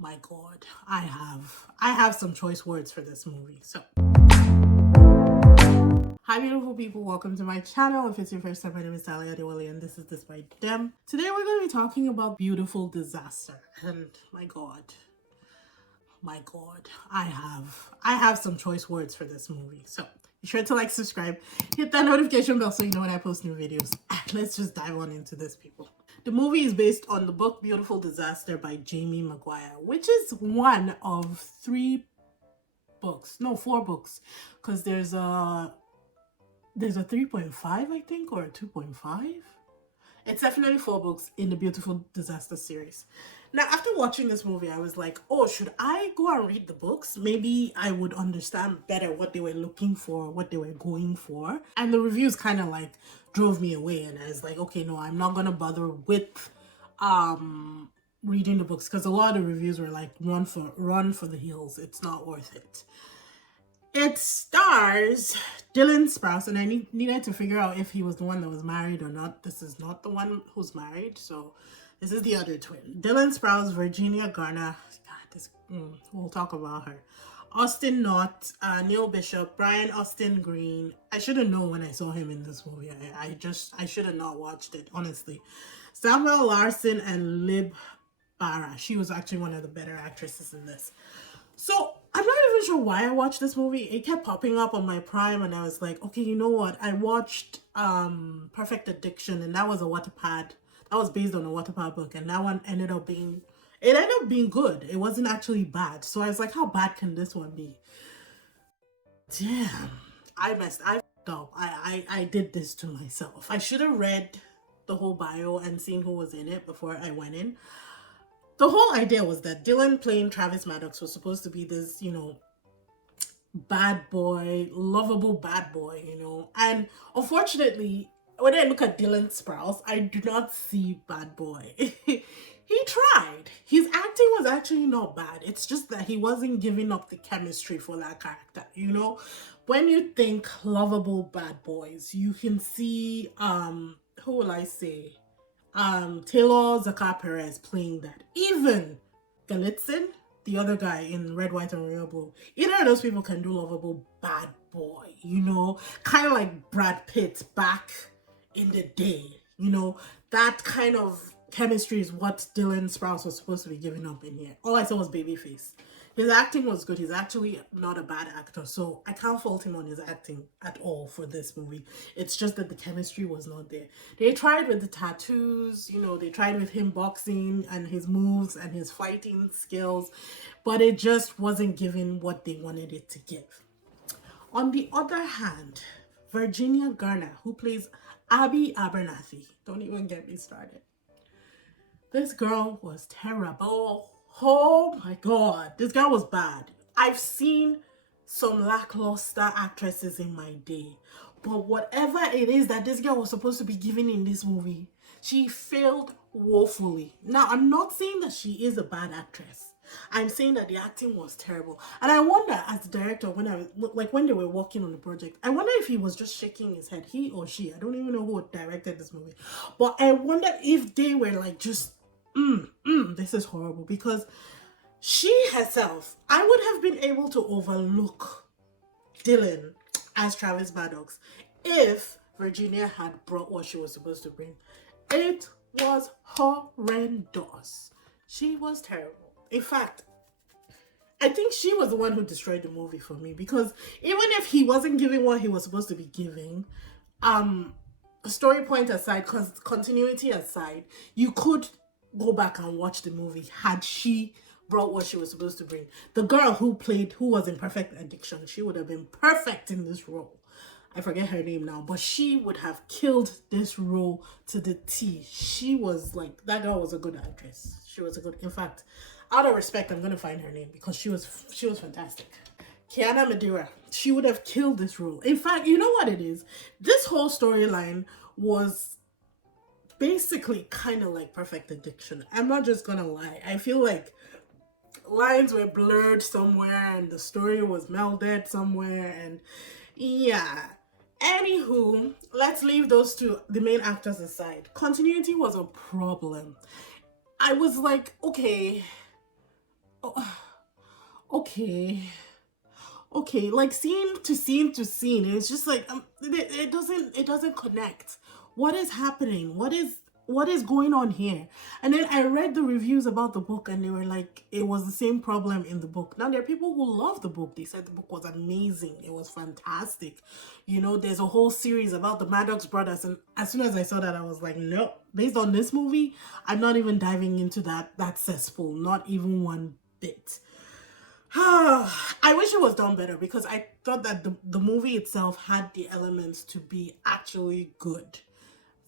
My God, I have some choice words for this movie. So, hi beautiful people, welcome to my channel. If it's your first time, my name is Sally Adewale and this is DISBYDEM. Today we're going to be talking about beautiful disaster. And my God, I have some choice words for this movie. So be sure to like, subscribe, hit that notification bell so you know when I post new videos. Let's just dive on into this, people. The movie is based on the book Beautiful Disaster by Jamie Maguire, which is one of four books, because there's a 3.5, I think, or a 2.5. It's definitely 4 books in the Beautiful Disaster series. Now, after watching this movie, I was like, oh, should I go and read the books? Maybe I would understand better what they were looking for, what they were going for. And the reviews kind of like drove me away. And I was like, okay, no, I'm not going to bother with reading the books, because a lot of the reviews were like, run for the hills. It's not worth it. It stars Dylan Sprouse, and I needed to figure out if he was the one that was married or not. This is not the one who's married, so this is the other twin. Dylan Sprouse, Virginia Gardner. God, we'll talk about her. Austin Knott, Neil Bishop, Brian Austin Green. I should have known when I saw him in this movie. I should have not watched it, honestly. Samuel Larson and Lib Barra. She was actually one of the better actresses in this. So I'm not even sure why I watched this movie. It kept popping up on my Prime, and I was like, okay, you know what? I watched Perfect Addiction, and that was a Wattpad. That was based on a Wattpad book, and that one ended up being good. It wasn't actually bad. So I was like, how bad can this one be? Damn, I fucked up. I did this to myself. I should have read the whole bio and seen who was in it before I went in. The whole idea was that Dylan playing Travis Maddox was supposed to be this, bad boy, lovable bad boy, And unfortunately, when I look at Dylan Sprouse, I do not see bad boy. He tried. His acting was actually not bad. It's just that he wasn't giving up the chemistry for that character, When you think lovable bad boys, you can see, who will I say? Taylor Zakar Perez playing that. Even Galitzin, the other guy in Red, White, and Royal Blue, either of those people can do lovable bad boy, kind of like Brad Pitt back in the day, that kind of chemistry is what Dylan Sprouse was supposed to be giving up in here. All I saw was babyface. His acting was good. He's actually not a bad actor, so I can't fault him on his acting at all for this movie. It's just that the chemistry was not there. They tried with the tattoos, they tried with him boxing and his moves and his fighting skills, but it just wasn't giving what they wanted it to give. On the other hand, Virginia Gardner, who plays Abby Abernathy, don't even get me started. This girl was terrible. Oh my God, this girl was bad. I've seen some lackluster actresses in my day, but whatever it is that this girl was supposed to be giving in this movie, she failed woefully. Now, I'm not saying that she is a bad actress. I'm saying that the acting was terrible. And I wonder, as the director, when they were working on the project, I wonder if he was just shaking his head, he or she. I don't even know who directed this movie. But I wonder if they were like just, this is horrible, because she herself, I would have been able to overlook Dylan as Travis Maddox if Virginia had brought what she was supposed to bring. It was horrendous. She was terrible. In fact, I think she was the one who destroyed the movie for me, because even if he wasn't giving what he was supposed to be giving, story point aside, continuity aside, you could go back and watch the movie had she brought what she was supposed to bring. The girl who was in Perfect Addiction, she would have been perfect in this role. I forget her name now, but she would have killed this role to the T. She was like, that girl was a good actress. In fact, out of respect, I'm going to find her name, because she was fantastic. Kiana Madeira, she would have killed this role. In fact, you know what it is? This whole storyline was basically kind of like Perfect Addiction. I'm not just gonna lie. I feel like lines were blurred somewhere and the story was melded somewhere, and yeah. Anywho, let's leave those two, the main actors, aside. Continuity was a problem. I was like, okay, okay, like scene to scene to scene, it's just like it doesn't connect. What is happening? What is going on here? And then I read the reviews about the book and they were like it was the same problem in the book. Now there are people who love the book. They said the book was amazing, it was fantastic. You know, there's a whole series about the Maddox brothers, and as soon as I saw that I was like, no, based on this movie, I'm not even diving into that cesspool, not even one bit. I wish it was done better because I thought that the movie itself had the elements to be actually good.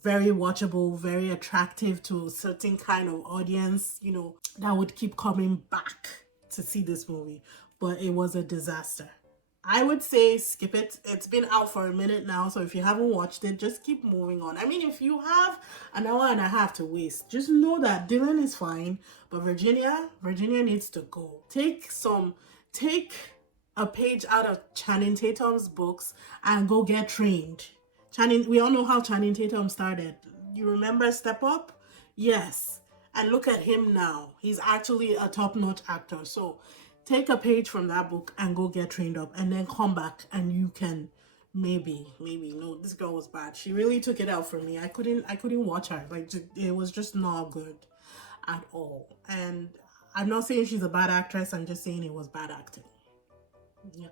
Very watchable, very attractive to a certain kind of audience, you know, that would keep coming back to see this movie. But it was a disaster. I would say skip it. It's been out for a minute now, so if you haven't watched it, just keep moving on. I mean, if you have an hour and a half to waste, just know that Dylan is fine, but Virginia needs to go. Take a page out of Channing Tatum's books and go get trained. Channing, we all know how Channing Tatum started. You remember Step Up? Yes. And look at him now. He's actually a top-notch actor. So take a page from that book and go get trained up and then come back and you can maybe no, this girl was bad. She really took it out for me. I couldn't watch her. Like, it was just not good at all. And I'm not saying she's a bad actress, I'm just saying it was bad acting. Yeah.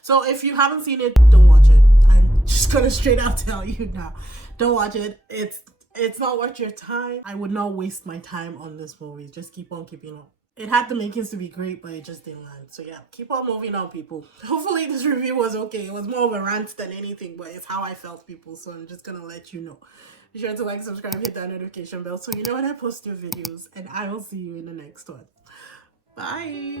So if you haven't seen it, don't watch it. I'm just gonna straight out tell you now. Don't watch it. It's not worth your time. I would not waste my time on this movie. Just keep on keeping on. It had the makings to be great, but it just didn't land. So yeah, keep on moving on, people. Hopefully this review was okay. It was more of a rant than anything, but it's how I felt, people. So I'm just gonna let you know. Be sure to like, subscribe, hit that notification bell so you know when I post new videos. And I will see you in the next one. Bye.